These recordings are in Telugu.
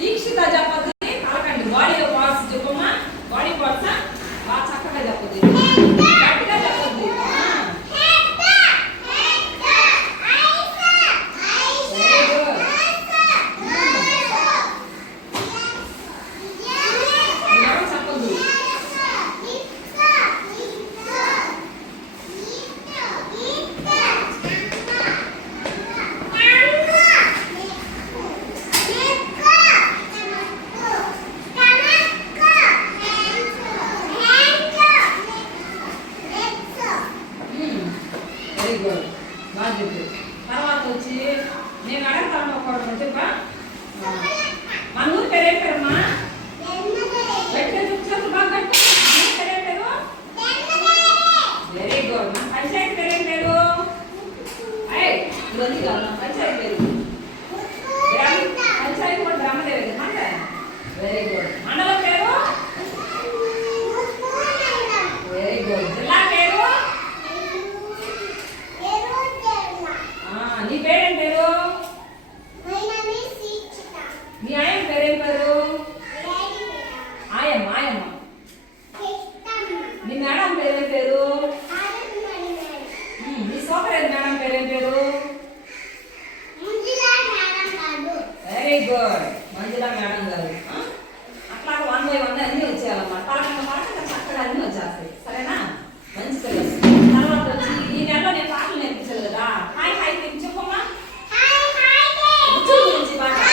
ఈక్షిత చెప్పదు కలకండి బాడీ పార్ట్స్ చెప్పమ్మా బాడీ పార్ట్స్ బాగా చక్కగా చెప్పదు గట్టిగా చెప్పదు తర్వాత వచ్చి నేను అడగతాను ఒకటి చెప్పా మన ఊరు పేరు ఏం పేరమ్మా బాగా పేరు పేరు వెరీ గుడ్ మన పంచాయతీ పేరు ఏం పేరు ఇవన్నీ కాదు మన పంచాయతీ పేరు పంచాయతీ కూడా బ్రహ్మదేవి వెరీ గుడ్ మండలం పేరు వెరీ గుడ్ జిల్లా పేరు నీ పేరేం పేరు నీ ఆయన పేరేం పేరు ఆయమ్మ ఆయమ్మ నీ మేడం పేరేం పేరు నీ సోదరి మేడం పేరేం పేరు వెరీ గుడ్ మంజులా మేడం గారు అట్లా 1 by 1 అన్నీ వచ్చేయాలన్నమాట పలకంగా చక్కగా అన్నీ వచ్చేస్తాయి సరేనా మంచి పిల్లలు తర్వాత వచ్చి ఈ నెలలో నేను పాటలు నేర్పించాను కదా హాయ్ హాయ్ చెప్పమ్మా గురించి బాగా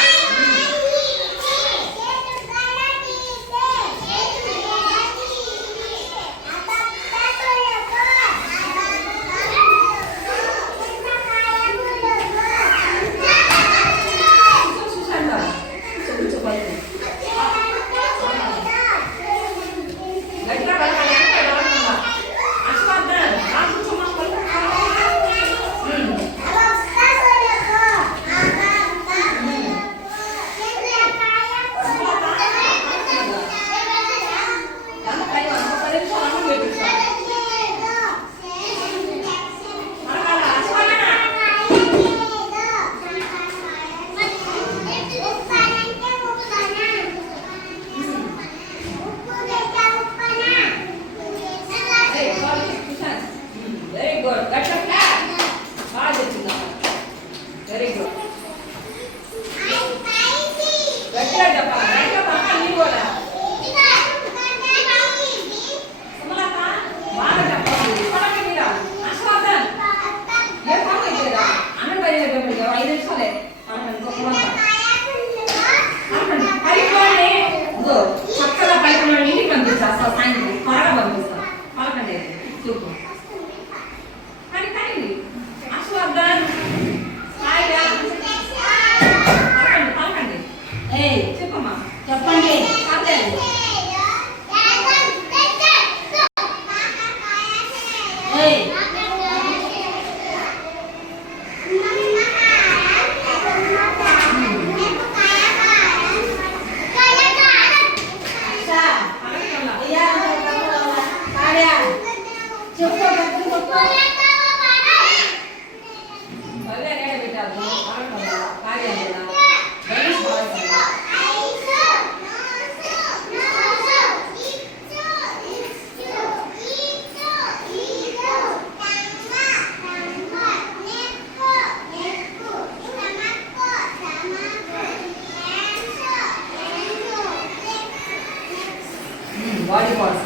బాడీ పార్ట్స్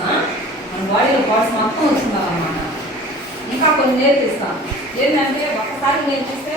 మన బాడీలో పార్ట్స్ మొత్తం వచ్చిందన్నమాట ఇంకా కొన్ని నేర్పిస్తాం ఏంటంటే ఒక్కసారి నేర్పిస్తే